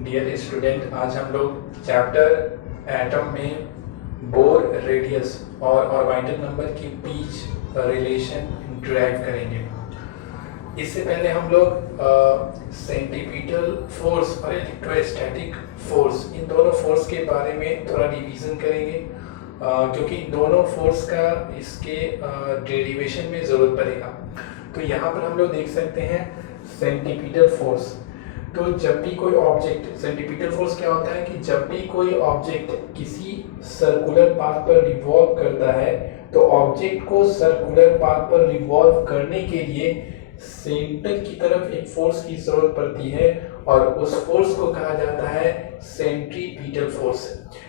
Dear student, आज हम लोग चैप्टर एटम में बोर रेडियस और ऑर्बिटल नंबर के बीच रिलेशन ड्राइव करेंगे। इससे पहले हम लोग सेंटीपीटल फोर्स और इलेक्ट्रोस्टैटिक फोर्स, इन दोनों फोर्स के बारे में थोड़ा रिवीजन करेंगे, क्योंकि इन दोनों फोर्स का इसके डेरिवेशन में ज़रूरत पड़ेगा। तो यहाँ पर हम लोग देख सकते हैं सेंटीपीटल फोर्स। तो जब भी कोई ऑब्जेक्ट, सेंटीपीटल फोर्स क्या होता है कि जब भी कोई ऑब्जेक्ट किसी सर्कुलर पाथ पर रिवॉल्व करता है तो ऑब्जेक्ट को सर्कुलर पाथ पर रिवॉल्व करने के लिए सेंटर की तरफ एक फोर्स की जरूरत पड़ती है और उस फोर्स को कहा जाता है सेंट्रीपीटल फोर्स।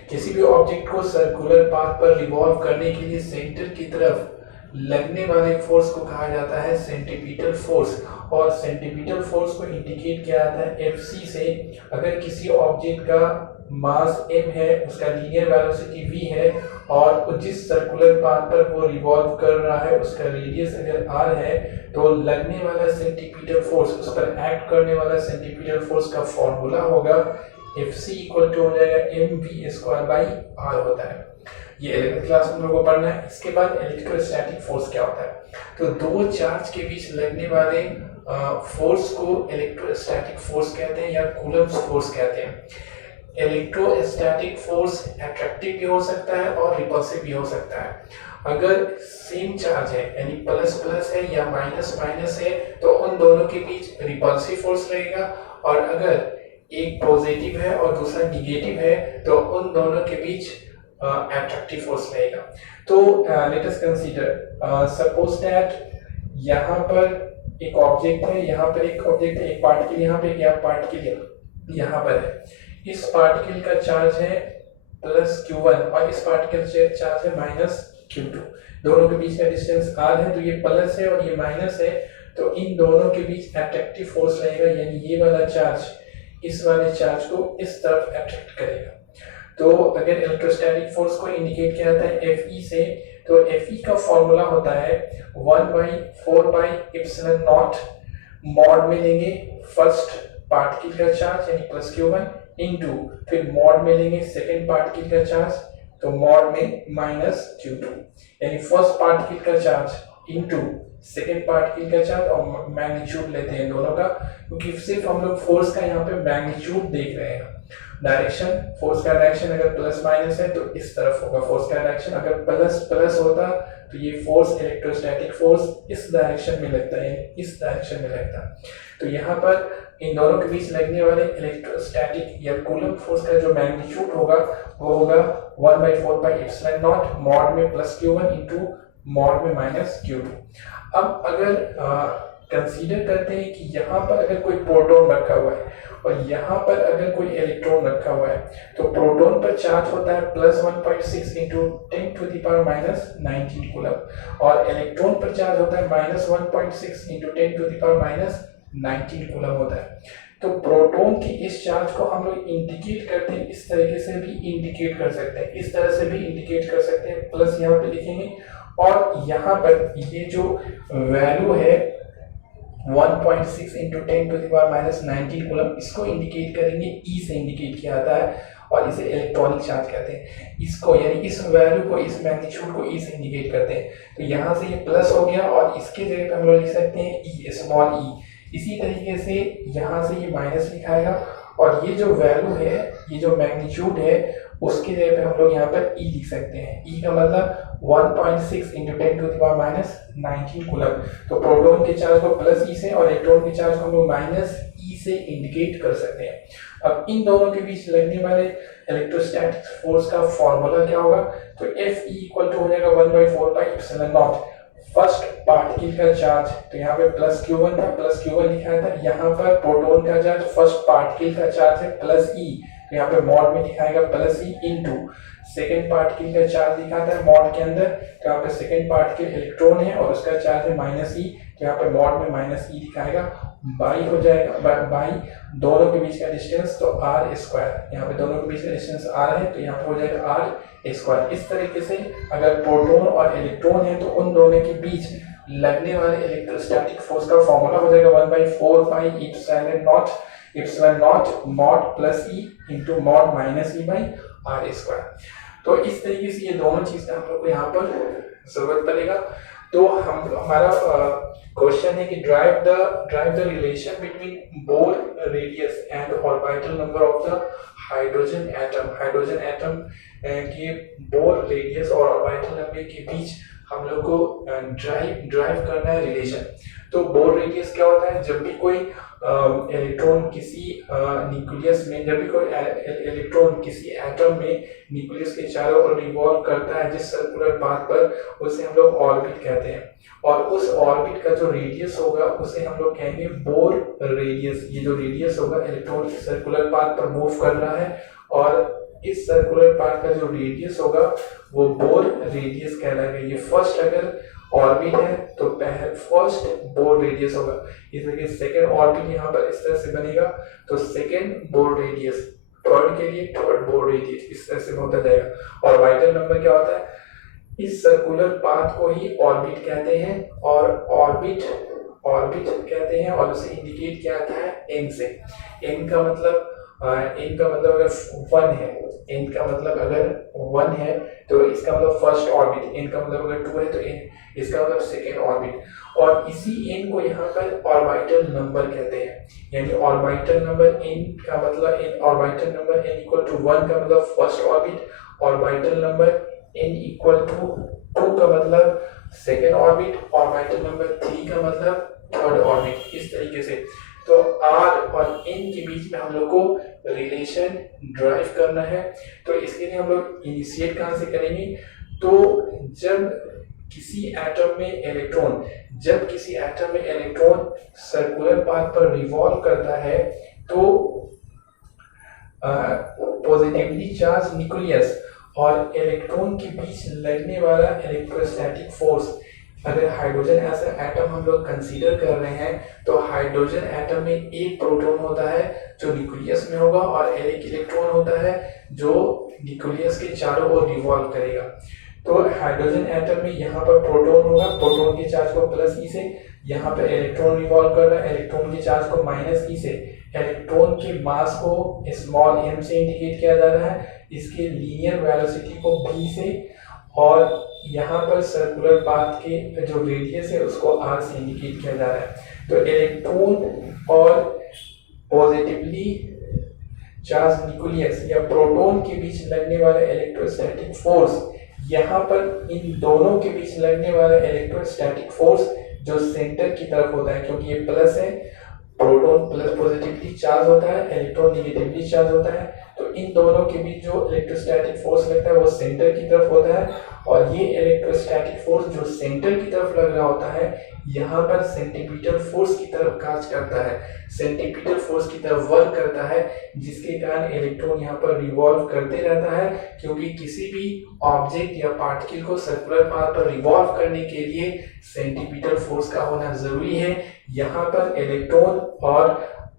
किसी भी ऑब्जेक्ट को सर्कुलर पाथ पर रिवॉल्व करने के लिए सेंटर की तरफ लगने वाले फोर्स को कहा जाता है सेंट्रीपीटल फोर्स। और सेंट्रीपीटल फोर्स को इंडिकेट किया जाता है Fc से। अगर किसी ऑब्जेक्ट का मास m है, उसका लीनियर वेलोसिटी v है और जिस सर्कुलर पाथ पर वो रिवॉल्व कर रहा है उसका रेडियस अगर r है, तो लगने वाला सेंट्रीपीटल फोर्स, उस पर एक्ट करने वाला सेंट्रीपीटल फोर्स का फॉर्मूला होगा Fc इक्वल टू हो जाएगा mv²/r होता है। ये 11th क्लास में हम लोगों को पढ़ना है। इसके बाद इलेक्ट्रोस्टैटिक फोर्स क्या होता है। तो दो चार्ज के बीच लगने वाले फोर्स को इलेक्ट्रोस्टैटिक फोर्स कहते हैं या कूलम्ब्स फोर्स कहते हैं। इलेक्ट्रोस्टैटिक फोर्स अट्रैक्टिव भी हो सकता है और रिपल्सिव भी हो सकता है। अगर सेम चार्ज है यानी प्लस प्लस है या माइनस माइनस है तो उन दोनों के बीच रिपल्सिव फोर्स रहेगा, और अगर एक पॉजिटिव है और दूसरा निगेटिव है तो उन दोनों के बीच अट्रैक्टिव फोर्स रहेगा। तो let us consider suppose that यहाँ पर एक ऑब्जेक्ट है, यहाँ पर एक ऑब्जेक्ट है, एक पार्टिकल यहाँ पे, एक पार्टिकल यहाँ पर है। इस पार्टिकल का चार्ज है प्लस q1 और इस पार्टिकल का चार्ज है माइनस q2। दोनों के बीच का डिस्टेंस r है, तो ये प्लस है और ये माइनस है, तो इन दोनों के बीच अट्रैक्टिव फोर्स रहेगा, यानी ये वाला चार्ज इस वाले चार्ज को इस तरफ अट्रैक्ट करेगा। तो अगर इलेक्ट्रोस्टैटिक फोर्स को इंडिकेट किया जाता है Fe से, तो Fe का फॉर्मूला होता है 1/4πε0 मॉड में लेंगे फर्स्ट पार्टिकल का चार्ज यानी प्लस q1 इंटू फिर मॉड में लेंगे सेकेंड पार्टिकल का चार्ज, तो मॉड में माइनस q2, यानी फर्स्ट पार्टिकल का चार्ज इंटू सेकेंड पार्टिकल का चार्ज और मैग्नीट्यूड लेते हैं दोनों का, क्योंकि सिर्फ हम लोग फोर्स का यहाँ पे मैग्नीट्यूड देख रहे हैं। डायरेक्शन, फोर्स का डायरेक्शन अगर प्लस माइनस है तो इस तरफ होगा फोर्स का डायरेक्शन, अगर प्लस प्लस होता तो ये फोर्स इलेक्ट्रोस्टैटिक फोर्स इस डायरेक्शन में लगता है, इस डायरेक्शन में लगता। तो यहाँ पर इन दोनों के बीच लगने वाले इलेक्ट्रोस्टैटिक या कूलम्ब फोर्स का जो मैग्नीट्यूड होगा वो होगा 1/4πε0 मॉड में प्लस q1 इंटू मॉड में माइनस q2। अब अगर कंसीडर करते हैं कि यहाँ पर अगर कोई प्रोटॉन रखा हुआ है और यहाँ पर अगर कोई इलेक्ट्रॉन रखा हुआ है, तो प्रोटॉन पर चार्ज होता है प्लस 1.6 इंटू 10⁻⁻19 कूलम और इलेक्ट्रॉन पर चार्ज होता है माइनस 1.6 इंटू 10⁻⁻19 कूलम होता है। तो प्रोटॉन की इस चार्ज को हम लोग इंडिकेट करते हैं, इस तरीके से भी इंडिकेट कर सकते हैं, इस तरह से भी इंडिकेट कर सकते हैं, प्लस यहाँ पे लिखेंगे और यहाँ पर ये जो वैल्यू है 1.6 इंटू 10⁻⁻19 कूलम, इसको इंडिकेट करेंगे, ई से इंडिकेट किया जाता है और इसे इलेक्ट्रॉनिक चार्ज कहते हैं। इसको यानी इस वैल्यू को, इस मैग्नीट्यूड को ई से इंडिकेट करते हैं। तो यहाँ से ये प्लस हो गया और इसके जगह पे हम लोग लिख सकते हैं ई, स्मॉल ई। इसी तरीके से यहाँ से ये माइनस लिखाएगा और ये जो वैल्यू है, ये जो मैग्नीट्यूड है, उसके जगह पे हम लोग यहाँ पर ई लिख सकते हैं। ई का मतलब 1.6 इंटू 10⁻⁻19 कूलम। तो प्रोटॉन के चार्ज को प्लस ई से और इलेक्ट्रॉन के चार्ज को हम लोग माइनस ई से इंडिकेट कर सकते हैं। अब इन दोनों के बीच लगने वाले इलेक्ट्रोस्टैटिक फोर्स का फॉर्मूला क्या होगा, तो Fe इक्वल टू हो जाएगा 1/4πε0 फर्स्ट पार्टिकल का चार्ज, तो यहाँ पे प्लस q1 था, प्लस q1 लिखा था। यहाँ पर प्रोटॉन का चार्ज फर्स्ट पार्टिकल का चार्ज है प्लस ई, तो यहाँ पे मॉड में दिखाएगा plus e into second particle का चार्ज दिखाता है मॉड के अंदर, तो यहाँ पे सेकेंड पार्टिकल इलेक्ट्रॉन है और उसका चार्ज है माइनस ई, तो यहाँ पे मॉड में माइनस ई दिखाएगा, बाई हो जाएगा, बाई दोनों के बीच का डिस्टेंस तो आर स्क्वायर, यहाँ पे दोनों के बीच का डिस्टेंस आर है तो यहाँ पे हो जाएगा आर स्क्वायर। इस तरीके से अगर प्रोटॉन और इलेक्ट्रॉन है तो उन दोनों के बीच लगने वाले इलेक्ट्रोस्टैटिक फोर्स का फॉर्मूला हो जाएगा 1/4πε0 epsilon naught mod plus e into mod minus e by r square. तो इस तरीके से ये दोनों चीज का हम लोग को यहाँ पर जरूरत पड़ेगा। तो हमारा क्वेश्चन है कि drive the relation between bore radius and orbital number of the hydrogen atom के बोर रेडियस और ऑर्बिटल नंबर के बीच हम लोग को ड्राइव करना है रिलेशन। तो बोर रेडियस क्या होता है, जब भी कोई इलेक्ट्रॉन किसी न्यूक्लियस में, जब भी कोई इलेक्ट्रॉन किसी एटम में न्यूक्लियस के चारों ओर रिवॉल्व करता है जिस सर्कुलर पाथ पर, उसे हम लोग ऑर्बिट कहते हैं। और उस ऑर्बिट का जो रेडियस होगा उसे हम लोग कहेंगे बोर रेडियस। ये जो रेडियस होगा, इलेक्ट्रॉन सर्कुलर पाथ पर मूव कर रहा है और इस सर्कुलर पाथ का जो रेडियस होगा वो बोर रेडियस कहलाएगा। ये फर्स्ट अगर ऑर्बिट है तो फर्स्ट बोर रेडियस होगा। इस तरीके सेकेंड ऑर्बिट यहाँ पर इस तरह से बनेगा तो सेकेंड बोर रेडियस, थर्ड के लिए थर्ड बोर रेडियस, इस तरह से होता जाएगा। और वाइटल नंबर क्या होता है, इस सर्कुलर पाथ को ही ऑर्बिट कहते हैं और ऑर्बिट कहते हैं और उसे इंडिकेट किया जाता है एन से। एन का मतलब अगर 1 है, एन का मतलब अगर 1 है तो इसका मतलब फर्स्ट ऑर्बिट, एन का मतलब अगर 2 है तो एन इसका मतलब सेकेंड ऑर्बिट। और इसी एन को यहाँ पर ऑर्बिटल नंबर कहते हैं। यानी ऑर्बिटल नंबर एन का मतलब orbital number n equal to 1 का मतलब first orbit, orbital number n equal to 2 का मतलब सेकेंड ऑर्बिट, ऑर्बिटल नंबर 3 का मतलब थर्ड ऑर्बिट। इस तरीके से तो आर और एन के बीच में हम लोग को रिलेशन ड्राइव करना है। तो इसके लिए हम लोग इनिशिएट कहाँ से करेंगे, तो जब किसी एटम में इलेक्ट्रॉन सर्कुलर पाथ पर रिवॉल्व करता है तो पॉजिटिवली चार्ज न्यूक्लियस और इलेक्ट्रॉन के बीच लगने वाला इलेक्ट्रोस्टैटिक फोर्स, अगर हाइड्रोजन ऐसा एटम हम लोग कंसीडर कर रहे हैं तो हाइड्रोजन एटम में एक प्रोटॉन होता है जो न्यूक्लियस में होगा और एक इलेक्ट्रॉन होता है जो न्यूक्लियस के चारों ओर रिवॉल्व करेगा। तो हाइड्रोजन एटम में यहाँ पर प्रोटॉन होगा, प्रोटॉन के चार्ज को प्लस ई से, यहाँ पर इलेक्ट्रॉन रिवॉल्व कर रहा है, इलेक्ट्रॉन के चार्ज को माइनस ई से। इलेक्ट्रॉन के मास को स्मॉल m से इंडिकेट किया जा रहा है, इसके लीनियर वेलोसिटी को v से, और यहाँ पर सर्कुलर पाथ के जो रेडियस है उसको r से इंडिकेट किया जा रहा है। तो इलेक्ट्रॉन और पॉजिटिवली चार्ज न्यूक्लियस या प्रोटॉन के बीच लगने वाला इलेक्ट्रोस्टैटिक फोर्स, यहाँ पर इन दोनों के बीच लगने वाला इलेक्ट्रोस्टैटिक फोर्स जो सेंटर की तरफ होता है, क्योंकि ये प्लस है, प्रोटॉन प्लस पॉजिटिवली चार्ज होता है, इलेक्ट्रॉन नेगेटिवली चार्ज होता है, तो इन दोनों के बीच जो इलेक्ट्रोस्टैटिक फोर्स लगता है वो सेंटर की तरफ होता है। और ये इलेक्ट्रोस्टैटिक फोर्स जो सेंटर की तरफ लग रहा होता है यहाँ पर सेंटीमीटर फोर्स की तरफ काज करता है, सेंटीमीटर फोर्स की तरफ वर्क करता है, जिसके कारण इलेक्ट्रॉन यहाँ पर रिवॉल्व करते रहता है। क्योंकि किसी भी ऑब्जेक्ट या पार्टिकल को सर्कुलर पाथ पर रिवॉल्व करने के लिए सेंटीमीटर फोर्स का होना जरूरी है। यहाँ पर इलेक्ट्रॉन और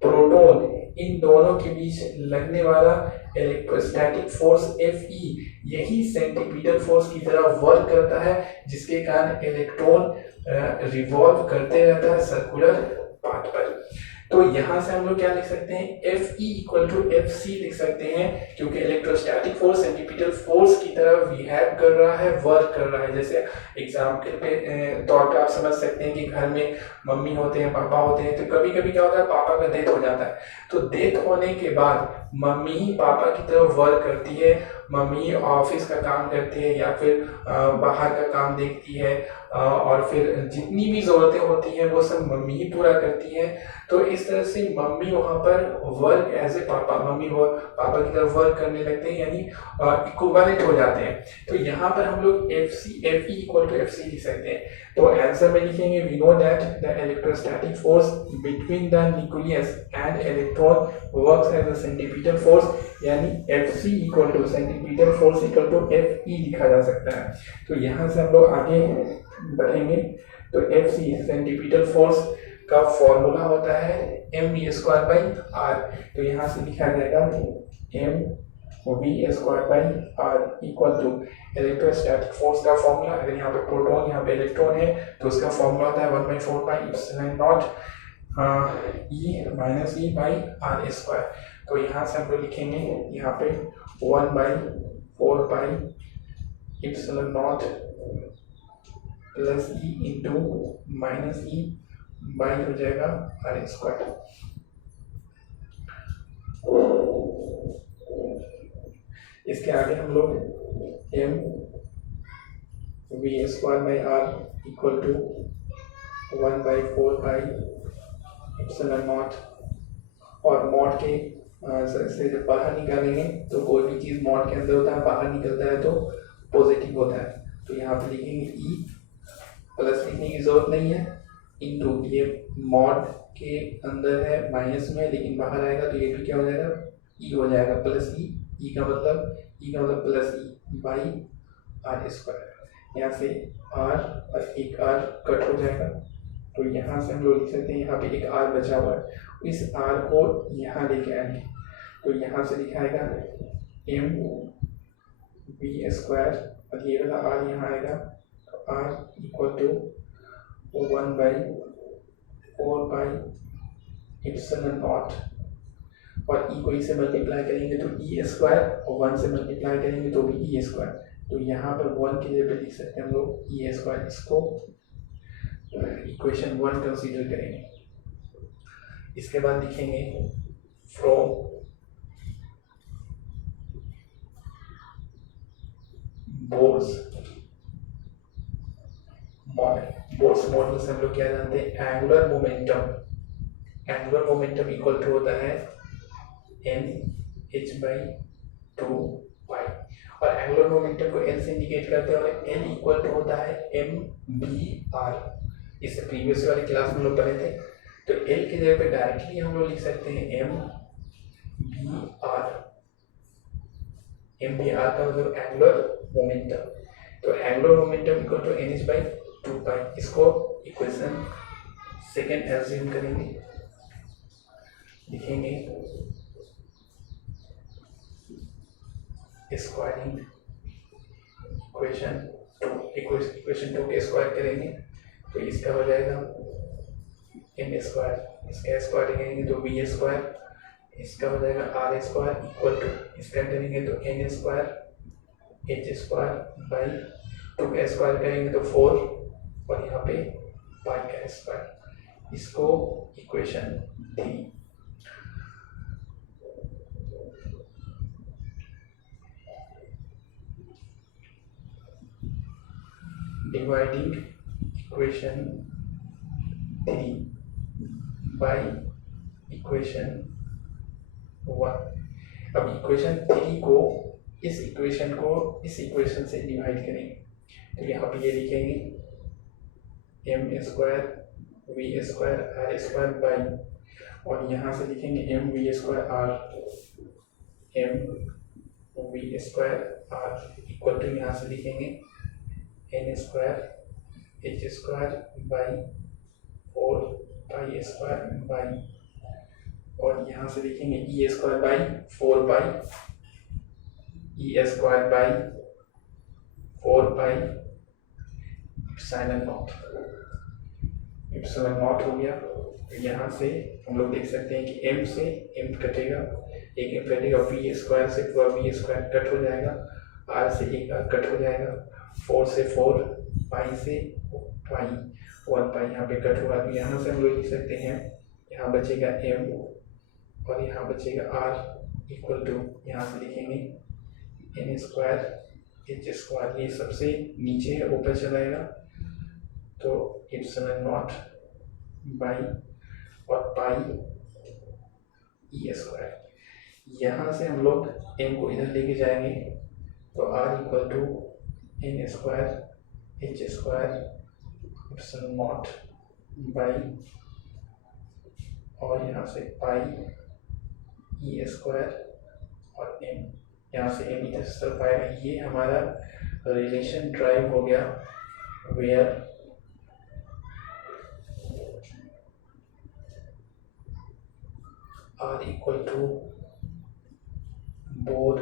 प्रोटॉन इन दोनों के बीच लगने वाला इलेक्ट्रोस्टैटिक फोर्स Fe यही सेंटीमीटर फोर्स की तरह वर्क करता है, जिसके कारण इलेक्ट्रॉन रिवॉल्व करते रहता है सर्कुलर पाथ पर। तो यहाँ से हम लोग क्या लिख सकते हैं, Fe इक्वल टू Fc लिख सकते हैं, क्योंकि इलेक्ट्रोस्टैटिक फोर्स सेंटीमीटर फोर्स की तरह बिहेव कर रहा है, वर्क कर रहा है। जैसे एग्जाम्पल के तौर पे आप समझ सकते हैं कि घर में मम्मी होते हैं, पापा होते हैं, तो कभी कभी क्या होता है, पापा का डेथ हो जाता है, तो डेथ होने के बाद मम्मी ही पापा की तरफ वर्क करती है, मम्मी ऑफिस का काम करती है या फिर बाहर का काम देखती है, और फिर जितनी भी ज़रूरतें होती हैं वो सब मम्मी ही पूरा करती है। तो इस तरह से मम्मी वहाँ पर वर्क एज ए पापा, मम्मी वो पापा की तरफ वर्क करने लगते हैं, यानी इक्विवेलेंट हो जाते हैं। तो यहाँ पर हम लोग Fe इक्वल टू Fc लिख सकते हैं। तो आंसर में लिखेंगे, we know that the electrostatic force between the nucleus and electron works as a centimetre force, यानी Fc equal to centimetre force equal to Fe लिखा जा सकता है। तो यहाँ से हम लोग आगे बढ़ेंगे। तो Fc सेंटीमीटर फोर्स का फॉर्मूला होता है mv²/r। तो यहाँ से लिखा जाएगा mv²/r equal to electrostatic force का फॉर्मूला। अगर यहाँ पे प्रोटॉन यहाँ पे इलेक्ट्रॉन है तो उसका फॉर्मूला होता है 1/4πε0 e minus e by r square. तो यहाँ से हम लोग लिखेंगे यहाँ पे 1/4 pi epsilon naught plus e into minus e by हो जाएगा आर स्क्वायर। इसके आगे हम लोग m v square by r equal to 1/4 pi epsilon naught, और मॉड के से जब बाहर निकालेंगे तो कोई भी चीज़ मॉड के अंदर होता है, बाहर निकलता है तो पॉजिटिव होता है। तो यहाँ पे लिखेंगे ई, प्लस लिखने की जरूरत नहीं है, इनटू ये मॉड के अंदर है माइनस में लेकिन बाहर आएगा तो ये भी क्या हो जाएगा, ई हो जाएगा, प्लस ई का मतलब plus e by r square. यहाँ से आर और एक आर कट हो जाएगा, तो यहाँ से हम लोग लिख सकते हैं यहाँ पे एक आर बचा हुआ है, इस आर को यहाँ लेके आएंगे तो यहाँ से लिखाएगा एम वी स्क्वायर और ये वाला आर यहाँ आएगा, तो r equal to 1/4 pi epsilon naught, और ई को ई से मल्टीप्लाई करेंगे तो ई स्क्वायर, और 1 से मल्टीप्लाई करेंगे तो भी ई स्क्वायर। तो यहाँ पर 1 की जगह पे लिख सकते हैं हम लोग ई स्क्वायर, इसको इक्वेशन 1 कंसीडर करेंगे। इसके बाद लिखेंगे फ्रॉम बोर्स मॉडल से हम लोग क्या जानते हैं, एंगुलर मोमेंटम इक्वल टू होता है NH/2 पाई, और एंगुलर मोमेंटम को L से इंडिकेट करते हैं और L इक्वल टू होता है MBR। इससे प्रीवियस वाली क्लास में लोग पढ़े थे, तो L की जगह पे डायरेक्टली हम लोग लिख सकते हैं MBR का मतलब एंगुलर मोमेंटम। तो angular momentum equal to NH/2 pi, इसको इक्वेशन सेकेंड एज्यूम करेंगे, लिखेंगे स्क्वायरिंग इक्वेशन 2 के स्क्वायर करेंगे तो इसका हो जाएगा एम स्क्वायर, इसका स्क्वायर करेंगे तो वी स्क्वायर, इसका हो जाएगा आर स्क्वायर इक्वल टू, इसका करेंगे तो n square h square by 2 का स्क्वायर करेंगे तो 4, और यहाँ पे पाई का स्क्वायर, इसको equation 3। Dividing equation 3 by equation 1। अब इक्वेशन 3 को इस इक्वेशन से डिवाइड करेंगे, तो यहाँ पे ये लिखेंगे m square v square r square by, और यहाँ से लिखेंगे m v square r equal to, यहाँ से लिखेंगे n square h square by 4 pi square by, और यहाँ से लिखेंगे e square by 4 pi e square by 4 pi epsilon naught हो गया। तो यहाँ से हम लोग देख सकते हैं कि m से m कटेगा, एक m कटेगा, वी स्क्वायर से पूरा वी स्क्वायर कट हो जाएगा, r से एक r कट हो जाएगा, 4 से 4, पाई से पाई 1 पाई यहाँ पे कट होगा। तो यहाँ से हम लोग लिख सकते हैं, यहाँ बचेगा m और यहाँ बचेगा r इक्वल टू, यहाँ से लिखेंगे एन स्क्वायर एच स्क्वायर, ये सबसे नीचे है ऊपर चलाएगा तो इप्सिलॉन नॉट बाई और पाई ई स्क्वायर। यहाँ से हम लोग m को इधर लेके जाएंगे तो r equal to n square h square epsilon naught by, और यहाँ से पाई ई स्क्वायर और m, यहाँ से m इधर से तरफ आएगा। ये हमारा रिलेशन ड्राइव हो गया where r equal to Bohr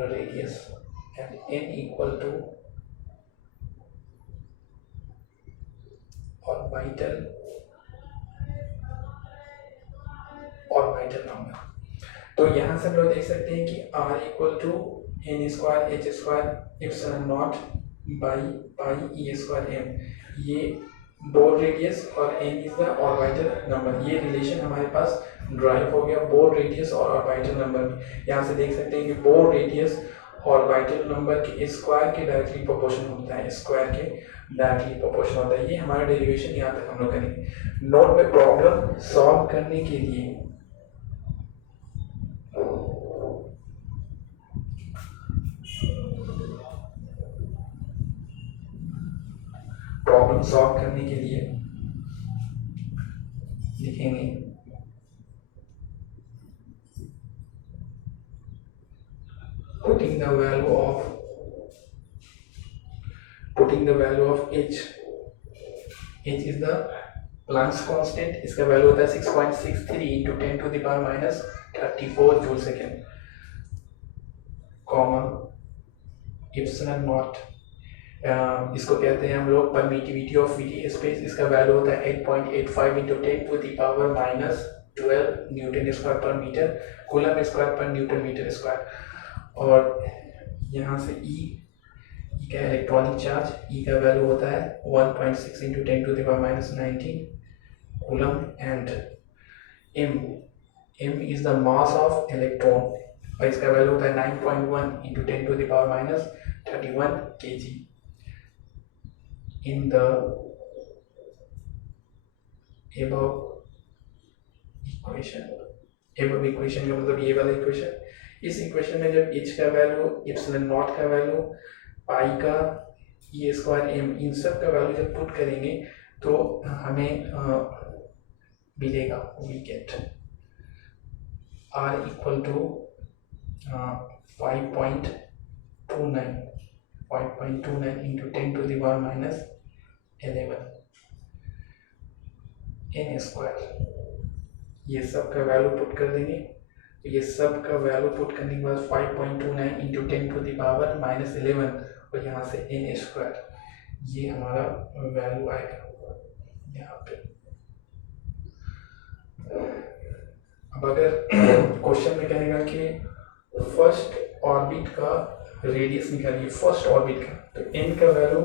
radius and n equal to orbital orbital number. तो यहाँ से हम लोग देख सकते हैं कि r equal to n square h square epsilon naught by pi e square m, ये बोर रेडियस और n is the orbital number. ये रिलेशन हमारे पास ड्राइव हो गया बोर रेडियस और ऑर्बिटल नंबर में। यहाँ से देख सकते हैं कि बोर रेडियस ऑर्बिटल नंबर के स्क्वायर के डायरेक्टली प्रोपोर्शनल होता है, स्क्वायर के डायरेक्टली प्रोपोर्शनल होता है। ये हमारा डेरिवेशन यहाँ तक हम लोग करेंगे। नोट में प्रॉब्लम सॉल्व करने के लिए लिखेंगे putting the value of h is the Planck's constant, इसका वैल्यू होता है 6.63 into 10 to the power minus 34 joule second, comma epsilon not, इसको कहते हैं हम लोग परमिटिविटी ऑफ फ्री स्पेस, इसका वैल्यू होता है 8.85 into 10 to the power minus 12 Newton square पर मीटर, कूलम स्क्वायर पर न्यूटन मीटर स्क्वायर। और यहाँ से E का इलेक्ट्रॉनिक चार्ज, E का वैल्यू होता है 1.6 into 10 to the power minus 19 coulomb, and M is the mass of electron और इसका वैल्यू होता है 9.1 into 10 to the power minus 31 kg। In the above equation का मतलब ये वाला इक्वेशन, इस इक्वेशन में जब h का वैल्यू, एप्सिलॉन नॉट का वैल्यू, पाई का, e स्क्वायर m, इन सब का वैल्यू जब पुट करेंगे तो हमें मिलेगा, we get r equal to 5.29 into 10 to the power minus 11 n square. ये सब का वैल्यू पुट कर देंगे, तो ये सब का वैल्यू पुट करने के बाद 5.29 into 10 to the power minus 11 और यहाँ से n स्क्वायर, ये हमारा वैल्यू आएगा यहाँ पे। अब अगर क्वेश्चन में कहेगा कि फर्स्ट ऑर्बिट का रेडियस निकालिए, फर्स्ट ऑर्बिट का, तो n का वैल्यू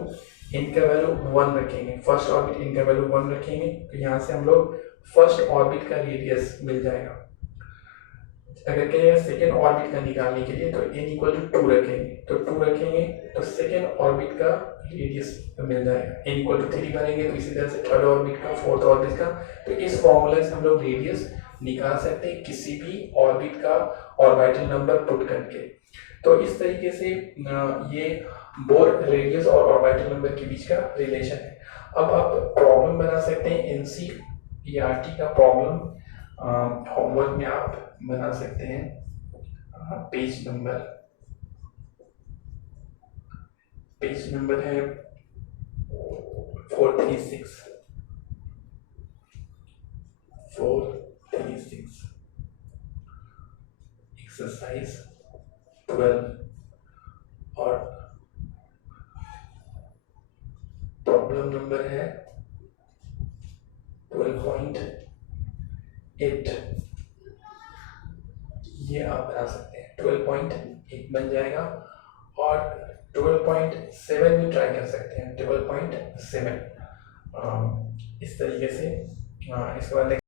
1 रखेंगे, फर्स्ट ऑर्बिट n का वैल्यू 1 रखेंगे, तो यहाँ से हम लोग फर्स्ट ऑर्बिट का रेडियस मिल जाएगा। अगर कहें सेकेंड ऑर्बिट का निकालने के लिए तो n इक्वल टू 2 रखेंगे, तो 2 रखेंगे तो सेकेंड ऑर्बिट का रेडियस मिल जाएगा। n इक्वल टू 3 भरेंगे तो इसी तरह से थर्ड ऑर्बिट का, फोर्थ ऑर्बिट का। तो इस फॉर्मूला से हम लोग रेडियस निकाल सकते हैं किसी भी ऑर्बिट का ऑर्बिटल नंबर पुट करके। तो इस तरीके से ये बोर रेडियस और ऑर्बिटल नंबर के बीच का रिलेशन है। अब आप प्रॉब्लम बना सकते हैं, NCERT का प्रॉब्लम होमवर्क में आप बना सकते हैं। पेज नंबर है 436 एक्सरसाइज 12 और प्रॉब्लम नंबर है 12.8। ये आप बना सकते हैं, 12.8 बन जाएगा और 12.7 भी ट्राई कर सकते हैं, 12.7 इस तरीके से। इसके बाद